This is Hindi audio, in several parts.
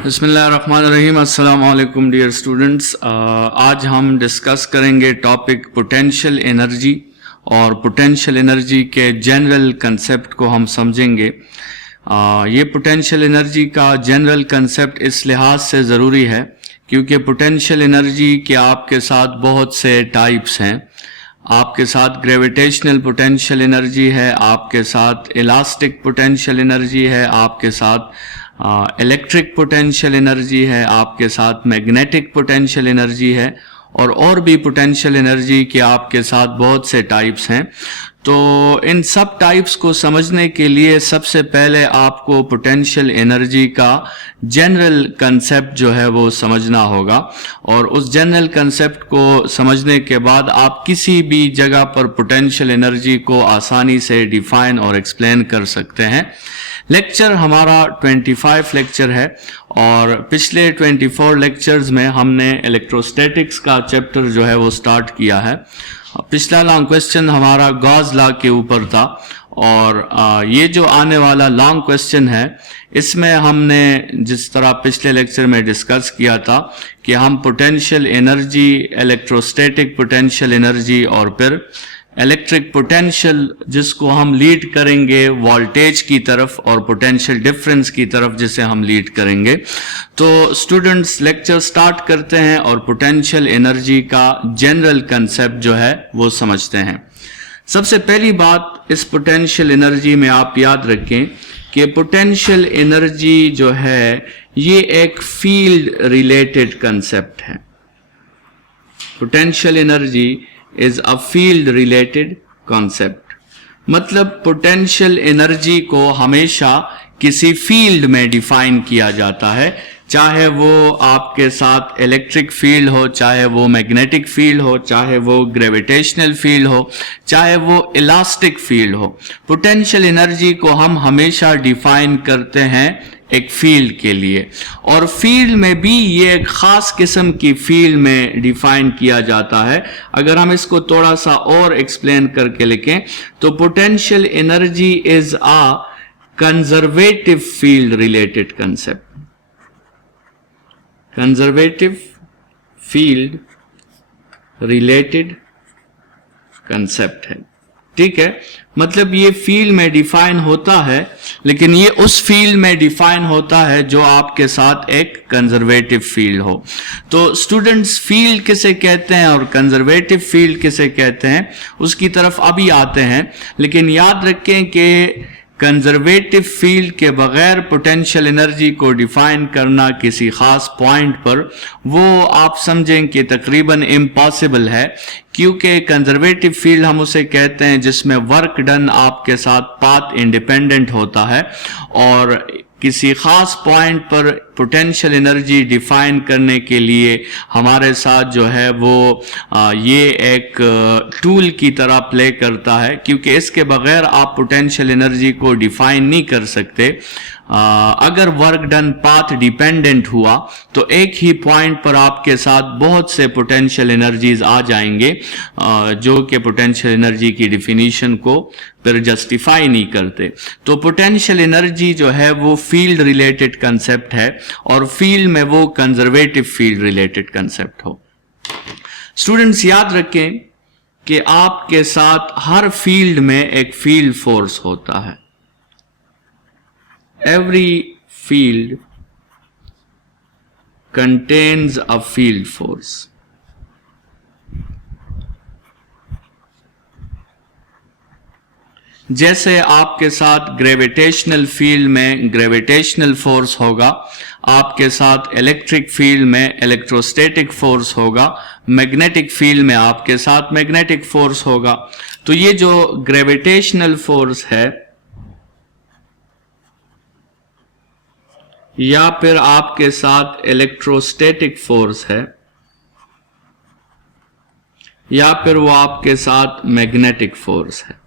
बिस्मिल्लाहिर्रहमानिर्रहीम। अस्सलाम वालेकुम डियर स्टूडेंट्स। आज हम डिस्कस करेंगे टॉपिक पोटेंशियल एनर्जी और पोटेंशियल एनर्जी के जनरल कंसेप्ट को हम समझेंगे। ये पोटेंशियल एनर्जी का जनरल कंसेप्ट इस लिहाज से ज़रूरी है क्योंकि पोटेंशियल एनर्जी के आपके साथ बहुत से टाइप्स हैं। आपके साथ ग्रेविटेशनल पोटेंशियल एनर्जी है, आपके साथ इलास्टिक पोटेंशियल एनर्जी है, आपके साथ इलेक्ट्रिक पोटेंशियल एनर्जी है, आपके साथ मैग्नेटिक पोटेंशियल एनर्जी है और भी पोटेंशियल एनर्जी के आपके साथ बहुत से टाइप्स हैं। तो इन सब टाइप्स को समझने के लिए सबसे पहले आपको पोटेंशियल एनर्जी का जनरल कंसेप्ट जो है वो समझना होगा और उस जनरल कंसेप्ट को समझने के बाद आप किसी भी जगह पर पोटेंशियल एनर्जी को आसानी से डिफाइन और एक्सप्लेन कर सकते हैं। लेक्चर हमारा 25 लेक्चर है और पिछले 24 लेक्चर्स में हमने इलेक्ट्रोस्टैटिक्स का चैप्टर जो है वो स्टार्ट किया है। पिछला लॉन्ग क्वेश्चन हमारा गॉस लॉ के ऊपर था और ये जो आने वाला लॉन्ग क्वेश्चन है इसमें हमने जिस तरह पिछले लेक्चर में डिस्कस किया था कि हम potential energy, electrostatic potential energy और फिर इलेक्ट्रिक पोटेंशियल जिसको हम लीड करेंगे वोल्टेज की तरफ और पोटेंशियल डिफरेंस की तरफ जिसे हम लीड करेंगे। तो स्टूडेंट्स लेक्चर स्टार्ट करते हैं और पोटेंशियल एनर्जी का जनरल कंसेप्ट जो है वो समझते हैं। सबसे पहली बात इस पोटेंशियल एनर्जी में आप याद रखें कि पोटेंशियल एनर्जी जो है ये एक फील्ड रिलेटेड कंसेप्ट है। Potential energy is a field related concept। मतलब पोटेंशियल एनर्जी को हमेशा किसी फील्ड में डिफाइन किया जाता है, चाहे वो आपके साथ इलेक्ट्रिक फील्ड हो, चाहे वो मैग्नेटिक फील्ड हो, चाहे वो ग्रेविटेशनल फील्ड हो, चाहे वो इलास्टिक फील्ड हो। पोटेंशियल एनर्जी को हम हमेशा डिफाइन करते हैं एक फील्ड के लिए और फील्ड में भी ये एक खास किस्म की फील्ड में डिफाइन किया जाता है। अगर हम इसको थोड़ा सा और एक्सप्लेन करके लिखें तो potential energy is a conservative field related concept. Conservative field related concept है, ठीक है। मतलब ये फील्ड में डिफाइन होता है लेकिन ये उस फील्ड में डिफाइन होता है जो आपके साथ एक कंजर्वेटिव फील्ड हो। तो स्टूडेंट्स फील्ड किसे कहते हैं और कंजर्वेटिव फील्ड किसे कहते हैं उसकी तरफ अभी आते हैं, लेकिन याद रखें कि कंजर्वेटिव फील्ड के बगैर पोटेंशियल एनर्जी को डिफाइन करना किसी खास पॉइंट पर वो आप समझें कि तकरीबन इम्पॉसिबल है, क्योंकि कंजर्वेटिव फील्ड हम उसे कहते हैं जिसमें वर्क डन आपके साथ पाथ इंडिपेंडेंट होता है और किसी खास पॉइंट पर पोटेंशियल एनर्जी डिफाइन करने के लिए हमारे साथ जो है वो ये एक टूल की तरह प्ले करता है, क्योंकि इसके बगैर आप पोटेंशियल एनर्जी को डिफाइन नहीं कर सकते। अगर वर्क डन पाथ डिपेंडेंट हुआ तो एक ही पॉइंट पर आपके साथ बहुत से पोटेंशियल एनर्जीज आ जाएंगे जो कि पोटेंशियल एनर्जी की डिफिनीशन को फिर जस्टिफाई नहीं करते। तो पोटेंशियल एनर्जी जो है वो फील्ड रिलेटेड कंसेप्ट है और फील्ड में वो कंजर्वेटिव फील्ड रिलेटेड कंसेप्ट हो। स्टूडेंट्स याद रखें कि आपके साथ हर फील्ड में एक फील्ड फोर्स होता है। Every field contains a field force। जैसे आपके साथ ग्रेविटेशनल फील्ड में ग्रेविटेशनल फोर्स होगा, आपके साथ इलेक्ट्रिक फील्ड में इलेक्ट्रोस्टैटिक फोर्स होगा, मैग्नेटिक फील्ड में आपके साथ मैग्नेटिक फोर्स होगा। तो ये जो ग्रेविटेशनल फोर्स है या फिर आपके साथ इलेक्ट्रोस्टैटिक फोर्स है या फिर वो आपके साथ मैग्नेटिक फोर्स है,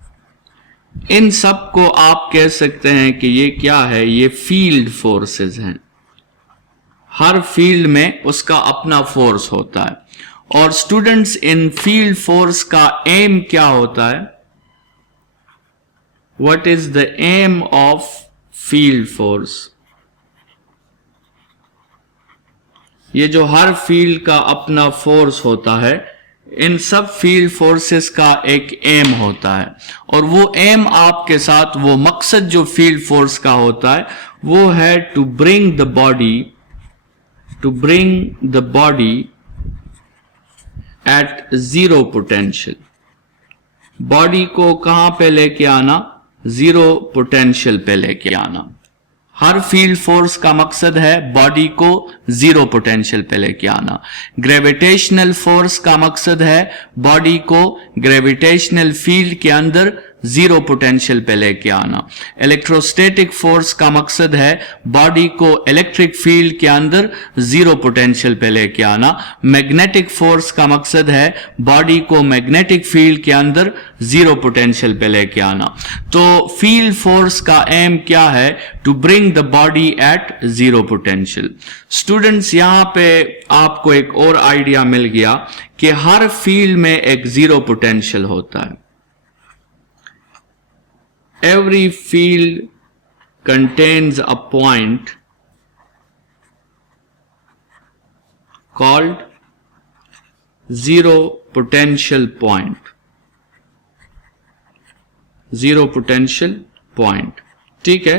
इन सब को आप कह सकते हैं कि ये क्या है, ये फील्ड फोर्सेस हैं। हर फील्ड में उसका अपना फोर्स होता है और स्टूडेंट्स इन फील्ड फोर्स का एम क्या होता है? What is the aim of field force? ये जो हर फील्ड का अपना फोर्स होता है, इन सब फील्ड फोर्सेस का एक एम होता है, और वो एम आपके साथ, वो मकसद जो फील्ड फोर्स का होता है वो है to bring the body at zero potential. Body को कहां पे लेके आना? जीरो पोटेंशियल पे लेके आना। हर फील्ड फोर्स का मकसद है बॉडी को जीरो पोटेंशियल पे लेके आना। ग्रेविटेशनल फोर्स का मकसद है बॉडी को ग्रेविटेशनल फील्ड के अंदर जीरो पोटेंशियल पे लेके आना। इलेक्ट्रोस्टैटिक फोर्स का मकसद है बॉडी को इलेक्ट्रिक फील्ड के अंदर जीरो पोटेंशियल पे लेके आना। मैग्नेटिक फोर्स का मकसद है बॉडी को मैग्नेटिक फील्ड के अंदर जीरो पोटेंशियल पे लेके आना। तो फील्ड फोर्स का एम क्या है? To bring the body at zero potential. Students, यहां पे आपको एक और आइडिया मिल गया कि हर फील्ड में एक जीरो पोटेंशियल होता है। Every field contains a point called zero potential point. Zero potential point. ठीक है।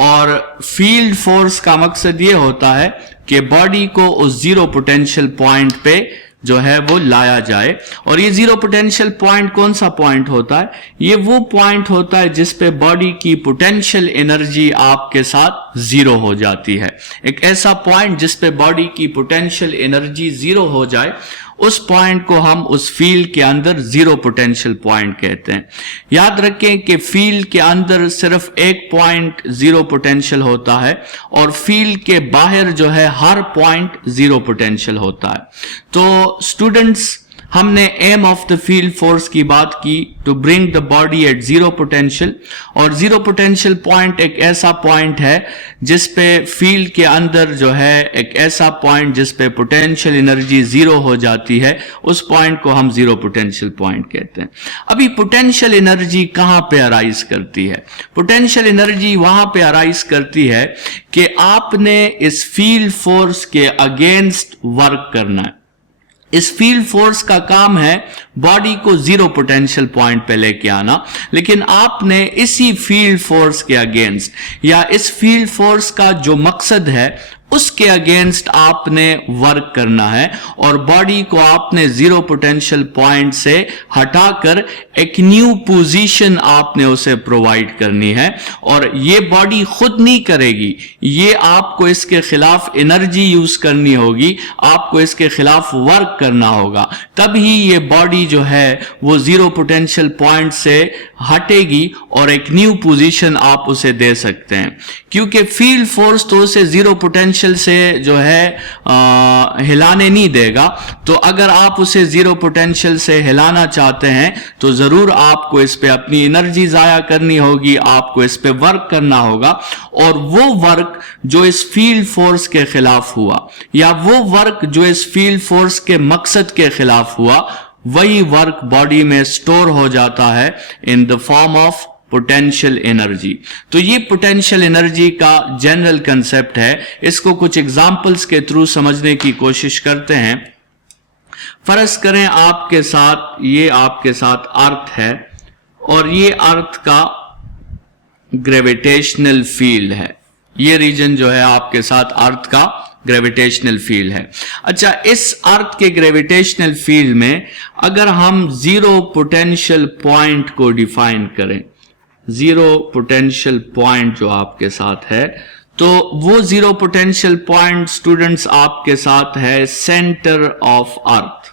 और फील्ड फोर्स का मकसद ये होता है कि बॉडी को उस जीरो पोटेंशियल पॉइंट पे जो है वो लाया जाए। और ये जीरो पोटेंशियल पॉइंट कौन सा पॉइंट होता है? ये वो पॉइंट होता है जिस पे बॉडी की पोटेंशियल एनर्जी आपके साथ जीरो हो जाती है। एक ऐसा पॉइंट जिस पे बॉडी की पोटेंशियल एनर्जी जीरो हो जाए, उस पॉइंट को हम उस फील्ड के अंदर जीरो पोटेंशियल पॉइंट कहते हैं। याद रखें कि फील्ड के अंदर सिर्फ एक पॉइंट जीरो पोटेंशियल होता है और फील्ड के बाहर जो है हर पॉइंट जीरो पोटेंशियल होता है। तो स्टूडेंट्स, हमने aim of the field force की बात की, to bring the body at zero potential. और जीरो पोटेंशियल पॉइंट एक ऐसा पॉइंट है जिस पे फील्ड के अंदर जो है एक ऐसा पॉइंट जिस पे पोटेंशियल एनर्जी जीरो हो जाती है, उस पॉइंट को हम जीरो पोटेंशियल पॉइंट कहते हैं। अभी पोटेंशियल एनर्जी कहां पे अराइज करती है? पोटेंशियल एनर्जी वहां पे अराइज करती है कि आपने इस फील्ड फोर्स के अगेंस्ट वर्क करना है। इस फील्ड फोर्स का काम है बॉडी को जीरो पोटेंशियल पॉइंट पे लेके आना, लेकिन आपने इसी फील्ड फोर्स के अगेंस्ट या इस फील्ड फोर्स का जो मकसद है उसके अगेंस्ट आपने वर्क करना है और बॉडी को आपने जीरो पोटेंशियल पॉइंट से हटाकर एक न्यू पोजीशन आपने उसे प्रोवाइड करनी है। और ये बॉडी खुद नहीं करेगी, ये आपको इसके खिलाफ एनर्जी यूज करनी होगी, आपको इसके खिलाफ वर्क करना होगा, तभी ये बॉडी जो है वो जीरो पोटेंशियल पॉइंट से हटेगी और एक न्यू पोजीशन आप उसे दे सकते हैं। क्योंकि फील्ड फोर्स तो उसे जीरो पोटेंशियल से जो है हिलाने नहीं देगा। तो अगर आप उसे जीरो पोटेंशियल से हिलाना चाहते हैं तो जरूर आपको इस पे अपनी एनर्जी जाया करनी होगी, आपको इस पे वर्क करना होगा। और वो वर्क जो इस फील्ड फोर्स के खिलाफ हुआ या वो वर्क जो इस फील्ड फोर्स के मकसद के खिलाफ हुआ, वही वर्क बॉडी में स्टोर हो जाता है इन the form of potential energy. तो ये पोटेंशियल एनर्जी का जनरल कंसेप्ट है। इसको कुछ एग्जांपल्स के थ्रू समझने की कोशिश करते हैं। फर्ज करें आपके साथ अर्थ है और ये अर्थ का ग्रेविटेशनल फील्ड है। ये रीजन जो है आपके साथ अर्थ का ग्रेविटेशनल फील्ड है। अच्छा, इस अर्थ के ग्रेविटेशनल फील्ड में अगर हम जीरो पोटेंशियल पॉइंट को डिफाइन करें, जीरो पोटेंशियल पॉइंट जो आपके साथ है, तो वो जीरो पोटेंशियल पॉइंट स्टूडेंट्स आपके साथ है centre of earth.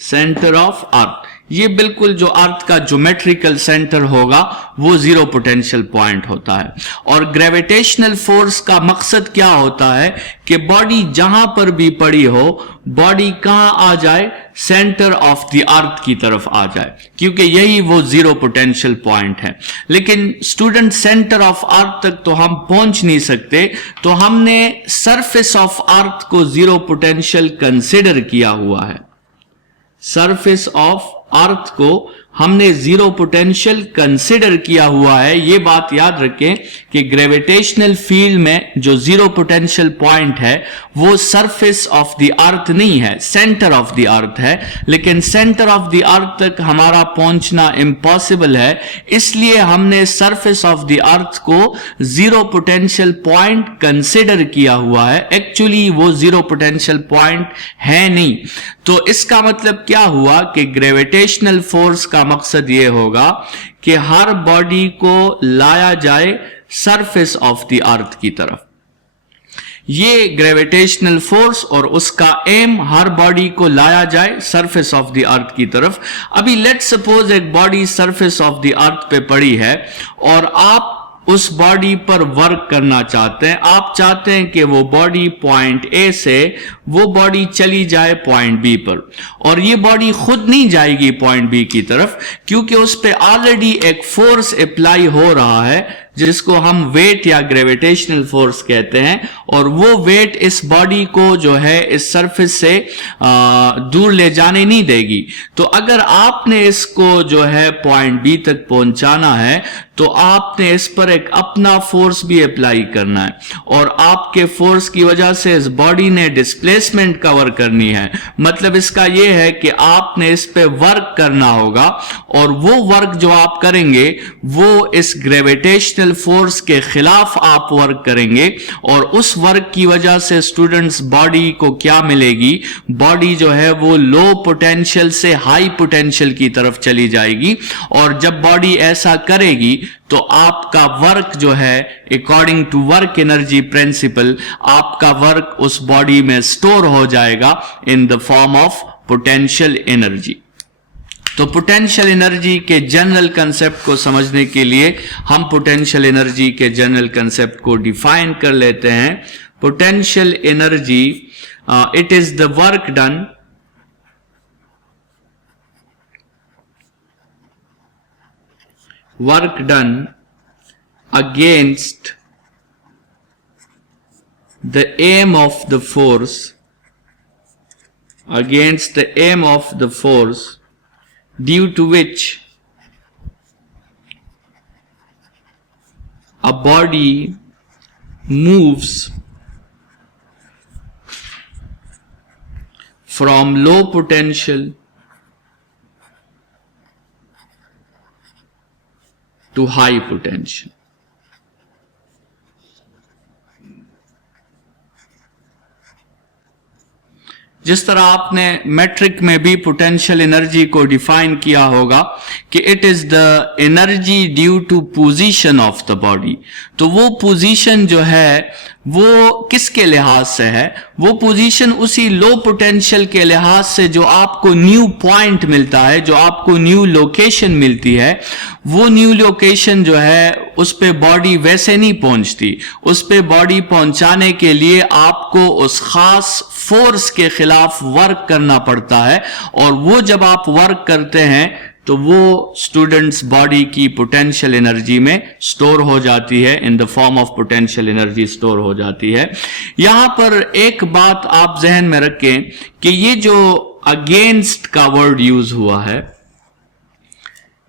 Centre of earth, ये बिल्कुल जो अर्थ का ज्योमेट्रिकल सेंटर होगा वो जीरो पोटेंशियल पॉइंट होता है। और ग्रेविटेशनल फोर्स का मकसद क्या होता है कि बॉडी जहां पर भी पड़ी हो, बॉडी कहां आ जाए? सेंटर ऑफ द अर्थ की तरफ आ जाए, क्योंकि यही वो जीरो पोटेंशियल पॉइंट है। लेकिन स्टूडेंट, सेंटर ऑफ अर्थ तक तो हम पहुंच नहीं सकते, तो हमने सरफेस ऑफ अर्थ को जीरो पोटेंशियल कंसिडर किया हुआ है। सरफेस ऑफ अर्थ को हमने जीरो पोटेंशियल कंसिडर किया हुआ है। ये बात याद रखें कि ग्रेविटेशनल फील्ड में जो जीरो पोटेंशियल पॉइंट है वो सरफेस ऑफ द अर्थ नहीं है, सेंटर ऑफ द अर्थ है। लेकिन सेंटर ऑफ द अर्थ तक हमारा पहुंचना इम्पॉसिबल है, इसलिए हमने सरफेस ऑफ द अर्थ को जीरो पोटेंशियल पॉइंट कंसिडर किया हुआ है। एक्चुअली वो जीरो पोटेंशियल पॉइंट है नहीं। तो इसका मतलब क्या हुआ कि ग्रेविटेशनल फोर्स का मकसद ये होगा कि हर बॉडी को लाया जाए सरफेस ऑफ द अर्थ की तरफ। ये ग्रेविटेशनल फोर्स और उसका एम हर बॉडी को लाया जाए सरफेस ऑफ द अर्थ की तरफ। अभी लेट सपोज एक body surface of the earth पे पड़ी है और आप उस बॉडी पर वर्क करना चाहते हैं। आप चाहते हैं कि वो बॉडी पॉइंट ए से वो बॉडी चली जाए पॉइंट बी पर, और ये बॉडी खुद नहीं जाएगी पॉइंट बी की तरफ, क्योंकि उस पे ऑलरेडी एक फोर्स अप्लाई हो रहा है जिसको हम वेट या ग्रेविटेशनल फोर्स कहते हैं, और वो वेट इस बॉडी को जो है इस सरफेस से दूर ले जाने नहीं देगी। तो अगर आपने इसको जो है पॉइंट बी तक पहुंचाना है तो आपने इस पर एक अपना फोर्स भी अप्लाई करना है, और आपके फोर्स की वजह से इस बॉडी ने डिस्प्लेसमेंट कवर करनी है। मतलब इसका यह है कि आपने इस पे वर्क करना होगा, और वो वर्क जो आप करेंगे वो इस ग्रेविटेशनल फोर्स के खिलाफ आप वर्क करेंगे, और उस वर्क की वजह से स्टूडेंट्स बॉडी को क्या मिलेगी, बॉडी जो है वो लो पोटेंशियल से हाई पोटेंशियल की तरफ चली जाएगी। और जब बॉडी ऐसा करेगी तो आपका वर्क जो है according to work energy principle, आपका वर्क उस बॉडी में स्टोर हो जाएगा in the form of potential energy. तो पोटेंशियल एनर्जी के जनरल कंसेप्ट को समझने के लिए हम पोटेंशियल एनर्जी के जनरल कंसेप्ट को डिफाइन कर लेते हैं। Potential energy it is the work done against the aim of the force, due to which a body moves from low potential to high potential. जिस तरह आपने मैट्रिक में भी पोटेंशियल एनर्जी को डिफाइन किया होगा कि it is the energy due to position of the body, तो वो पोजीशन जो है वो किसके लिहाज से है, वो पोजीशन उसी लो पोटेंशियल के लिहाज से जो आपको न्यू पॉइंट मिलता है, जो आपको न्यू लोकेशन मिलती है, वो न्यू लोकेशन जो है उस पे बॉडी वैसे नहीं पहुंचती। उस पे बॉडी पहुंचाने के लिए आपको उस खास फोर्स के खिलाफ वर्क करना पड़ता है, और वो जब आप वर्क करते हैं तो वो स्टूडेंट्स बॉडी की पोटेंशियल एनर्जी में स्टोर हो जाती है, इन the form of potential energy store हो जाती है। यहां पर एक बात आप जहन में रखें कि ये जो अगेंस्ट का वर्ड यूज हुआ है,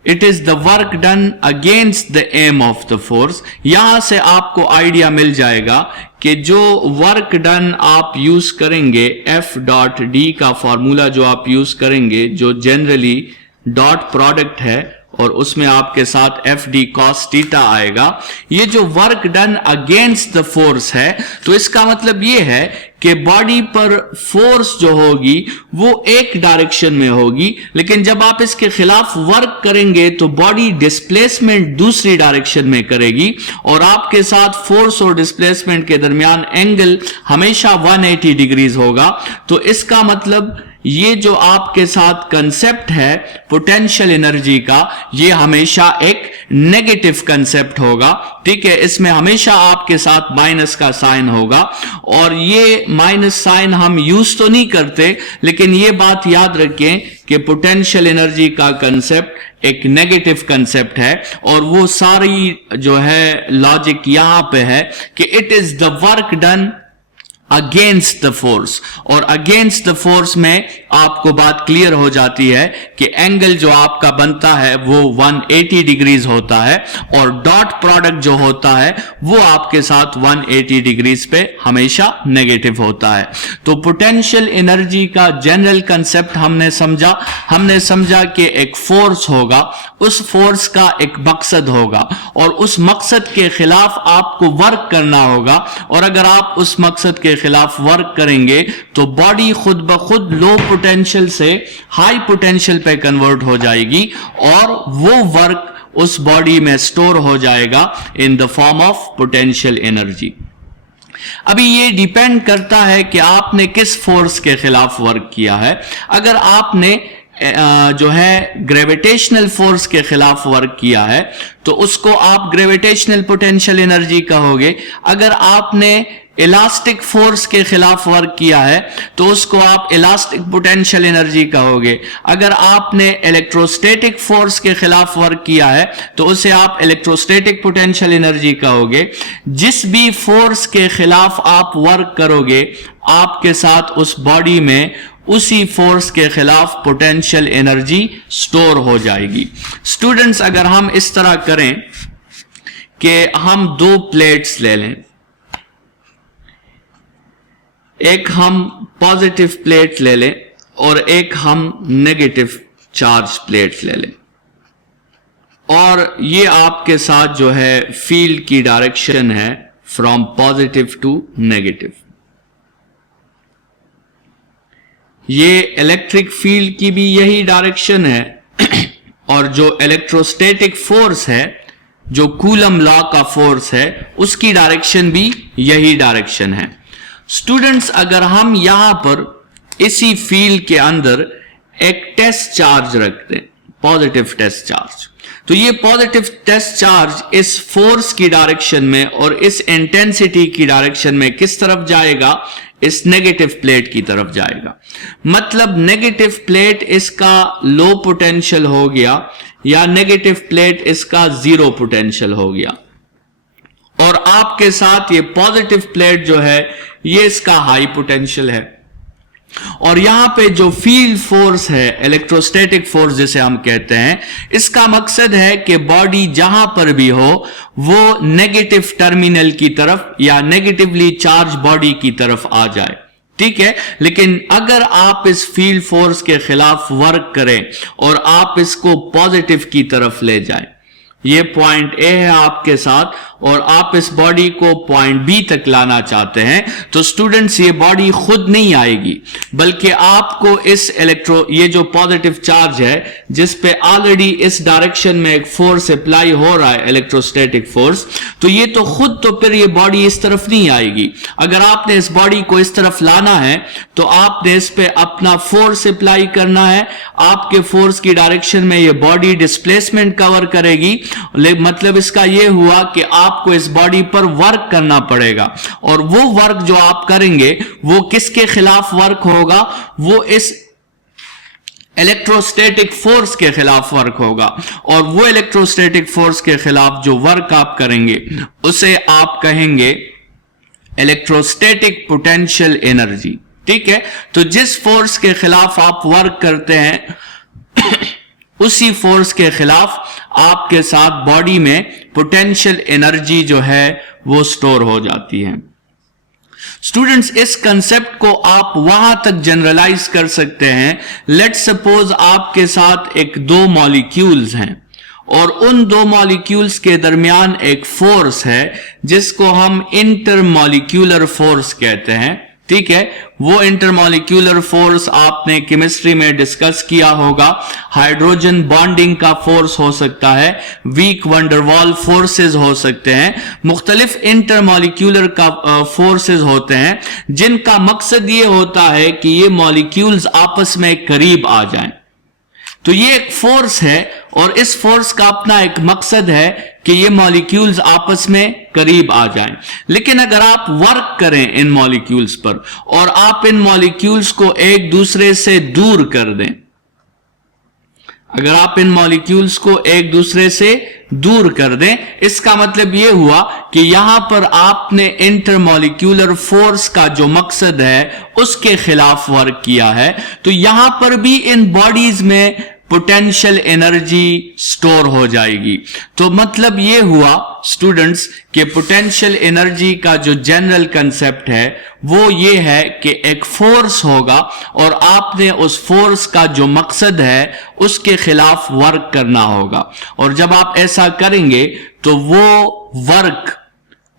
it is the work done against the aim of the force. यहां से आपको आइडिया मिल जाएगा कि जो वर्क डन आप यूज करेंगे, एफ डॉट डी का फॉर्मूला जो आप यूज करेंगे, जो जनरली डॉट प्रोडक्ट है और उसमें आपके साथ एफ डी कॉस थीटा आएगा, ये जो work done against the force है, तो इसका मतलब ये है कि बॉडी पर फोर्स जो होगी वो एक डायरेक्शन में होगी, लेकिन जब आप इसके खिलाफ वर्क करेंगे तो बॉडी डिस्प्लेसमेंट दूसरी डायरेक्शन में करेगी, और आपके साथ फोर्स और डिस्प्लेसमेंट के दरमियान एंगल हमेशा 180 डिग्रीज होगा। तो इसका मतलब ये जो आपके साथ कंसेप्ट है पोटेंशियल एनर्जी का, ये हमेशा एक नेगेटिव कंसेप्ट होगा। ठीक है, इसमें हमेशा आपके साथ माइनस का साइन होगा, और ये माइनस साइन हम यूज तो नहीं करते, लेकिन ये बात याद रखें कि पोटेंशियल एनर्जी का कंसेप्ट एक नेगेटिव कंसेप्ट है, और वो सारी जो है लॉजिक यहां पे है कि it is the work done against the force, और अगेंस्ट द फोर्स में आपको बात क्लियर हो जाती है कि एंगल जो आपका बनता है वो 180 डिग्रीज होता है, और डॉट प्रोडक्ट जो होता है वो आपके साथ 180 डिग्रीज पे हमेशा नेगेटिव होता है। तो पोटेंशियल एनर्जी का जनरल कंसेप्ट हमने समझा कि एक फोर्स होगा, उस फोर्स का एक मकसद होगा, और उस मकसद के खिलाफ आपको वर्क करना होगा, और अगर आप उस मकसद के खिलाफ वर्क करेंगे तो बॉडी खुद ब खुद लो पोटेंशियल से हाई पोटेंशियल पे कन्वर्ट हो जाएगी, और वो वर्क उस बॉडी में स्टोर हो जाएगा in the form of potential energy. अभी ये डिपेंड करता है कि आपने किस फोर्स के खिलाफ वर्क किया है। अगर आपने जो है ग्रेविटेशनल फोर्स के खिलाफ वर्क किया है तो उसको आप ग्रेविटेशनल पोटेंशियल एनर्जी कहोगे। अगर आपने इलास्टिक फोर्स के खिलाफ वर्क किया है तो उसको आप इलास्टिक पोटेंशियल एनर्जी कहोगे। अगर आपने इलेक्ट्रोस्टैटिक फोर्स के खिलाफ वर्क किया है तो उसे आप इलेक्ट्रोस्टैटिक पोटेंशियल एनर्जी कहोगे। जिस भी फोर्स के खिलाफ आप वर्क करोगे आपके साथ उस बॉडी में उसी फोर्स के खिलाफ पोटेंशियल एनर्जी स्टोर हो जाएगी। स्टूडेंट्स, अगर हम इस तरह करें कि हम दो प्लेट्स ले लें, एक हम पॉजिटिव प्लेट ले लें और एक हम नेगेटिव चार्ज प्लेट ले लें, और ये आपके साथ जो है फील्ड की डायरेक्शन है फ्रॉम पॉजिटिव टू नेगेटिव। ये इलेक्ट्रिक फील्ड की भी यही डायरेक्शन है, और जो इलेक्ट्रोस्टैटिक फोर्स है, जो कूलम लॉ का फोर्स है, उसकी डायरेक्शन भी यही डायरेक्शन है। स्टूडेंट्स, अगर हम यहां पर इसी फील्ड के अंदर एक टेस्ट चार्ज रखते हैं, पॉजिटिव टेस्ट चार्ज, तो ये पॉजिटिव टेस्ट चार्ज इस फोर्स की डायरेक्शन में और इस इंटेंसिटी की डायरेक्शन में किस तरफ जाएगा? इस नेगेटिव प्लेट की तरफ जाएगा। मतलब नेगेटिव प्लेट इसका लो पोटेंशियल हो गया, या नेगेटिव प्लेट इसका जीरो पोटेंशियल हो गया, और आपके साथ ये पॉजिटिव प्लेट जो है ये इसका हाई पोटेंशियल है। और यहां पे जो फील्ड फोर्स है, इलेक्ट्रोस्टैटिक फोर्स जिसे हम कहते हैं, इसका मकसद है कि बॉडी जहां पर भी हो वो नेगेटिव टर्मिनल की तरफ या नेगेटिवली चार्ज बॉडी की तरफ आ जाए। ठीक है, लेकिन अगर आप इस फील्ड फोर्स के खिलाफ वर्क करें और आप इसको पॉजिटिव की तरफ ले जाएं, ये पॉइंट ए है आपके साथ, और आप इस बॉडी को पॉइंट बी तक लाना चाहते हैं, तो स्टूडेंट्स ये बॉडी खुद नहीं आएगी, बल्कि आपको इस ये जो पॉजिटिव चार्ज है जिस पे ऑलरेडी इस डायरेक्शन में एक फोर्स अप्लाई हो रहा है, इलेक्ट्रोस्टैटिक फोर्स, तो ये तो खुद तो फिर ये बॉडी इस तरफ नहीं आएगी। अगर आपने इस बॉडी को इस तरफ लाना है तो आपने इस पे अपना फोर्स अप्लाई करना है। आपके फोर्स की डायरेक्शन में ये बॉडी डिस्प्लेसमेंट कवर करेगी। मतलब इसका ये हुआ कि आपको इस बॉडी पर वर्क करना पड़ेगा, और वो वर्क जो आप करेंगे वो किसके खिलाफ वर्क होगा? वो इस इलेक्ट्रोस्टैटिक फोर्स के खिलाफ वर्क होगा, और वो इलेक्ट्रोस्टैटिक फोर्स के खिलाफ जो वर्क आप करेंगे उसे आप कहेंगे इलेक्ट्रोस्टैटिक पोटेंशियल एनर्जी। ठीक है, तो जिस फोर्स के खिलाफ आप वर्क करते हैं उसी फोर्स के खिलाफ आपके साथ बॉडी में पोटेंशियल एनर्जी जो है वो स्टोर हो जाती है। स्टूडेंट्स, इस कंसेप्ट को आप वहां तक जनरलाइज कर सकते हैं। लेट्स सपोज आपके साथ एक दो मॉलिक्यूल्स हैं, और उन दो मॉलिक्यूल्स के दरमियान एक फोर्स है जिसको हम इंटरमॉलिक्यूलर फोर्स कहते हैं। ठीक है, वो इंटरमॉलिक्यूलर फोर्स आपने केमिस्ट्री में डिस्कस किया होगा। हाइड्रोजन बॉन्डिंग का फोर्स हो सकता है, वीक वंडरवॉल फोर्सेस हो सकते हैं, मुख्तलिफ इंटरमॉलिक्यूलर का फोर्सेस होते हैं जिनका मकसद ये होता है कि ये मॉलिक्यूल्स आपस में करीब आ जाएं। तो ये एक फोर्स है, और इस फोर्स का अपना एक मकसद है कि ये मॉलिक्यूल्स आपस में करीब आ जाएं। लेकिन अगर आप वर्क करें इन मॉलिक्यूल्स पर और आप इन मॉलिक्यूल्स को एक दूसरे से दूर कर दें, अगर आप इन मॉलिक्यूल्स को एक दूसरे से दूर कर दें, इसका मतलब यह हुआ कि यहां पर आपने इंटरमॉलिक्यूलर फोर्स का जो मकसद है उसके खिलाफ वर्क किया है। तो यहां पर भी इन बॉडीज में पोटेंशियल एनर्जी स्टोर हो जाएगी। तो मतलब यह हुआ स्टूडेंट्स कि पोटेंशियल एनर्जी का जो जनरल कंसेप्ट है वो ये है कि एक फोर्स होगा और आपने उस फोर्स का जो मकसद है उसके खिलाफ वर्क करना होगा, और जब आप ऐसा करेंगे तो वो वर्क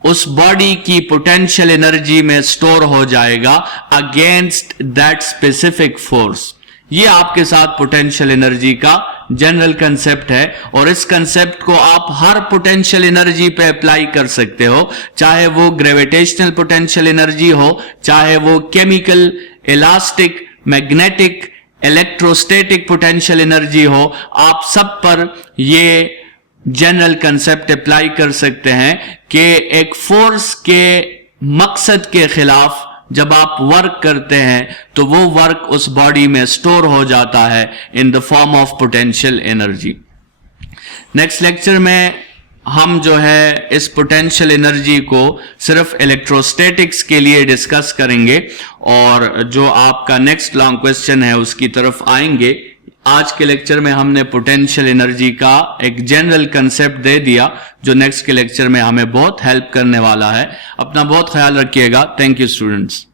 उस बॉडी की पोटेंशियल एनर्जी में स्टोर हो जाएगा अगेंस्ट दैट स्पेसिफिक फोर्स। ये आपके साथ पोटेंशियल एनर्जी का जनरल कंसेप्ट है, और इस कंसेप्ट को आप हर पोटेंशियल एनर्जी पे अप्लाई कर सकते हो, चाहे वो ग्रेविटेशनल पोटेंशियल एनर्जी हो, चाहे वो chemical, elastic, magnetic, electrostatic potential energy हो। आप सब पर ये जनरल कंसेप्ट अप्लाई कर सकते हैं कि एक फोर्स के मकसद के खिलाफ जब आप वर्क करते हैं तो वो वर्क उस बॉडी में स्टोर हो जाता है इन the form of potential energy. Next lecture में हम जो है इस पोटेंशियल एनर्जी को सिर्फ इलेक्ट्रोस्टैटिक्स के लिए डिस्कस करेंगे, और जो आपका नेक्स्ट लॉन्ग क्वेश्चन है उसकी तरफ आएंगे। आज के लेक्चर में हमने पोटेंशियल एनर्जी का एक जनरल कंसेप्ट दे दिया जो नेक्स्ट के लेक्चर में हमें बहुत हेल्प करने वाला है। अपना बहुत ख्याल रखिएगा। Thank you students.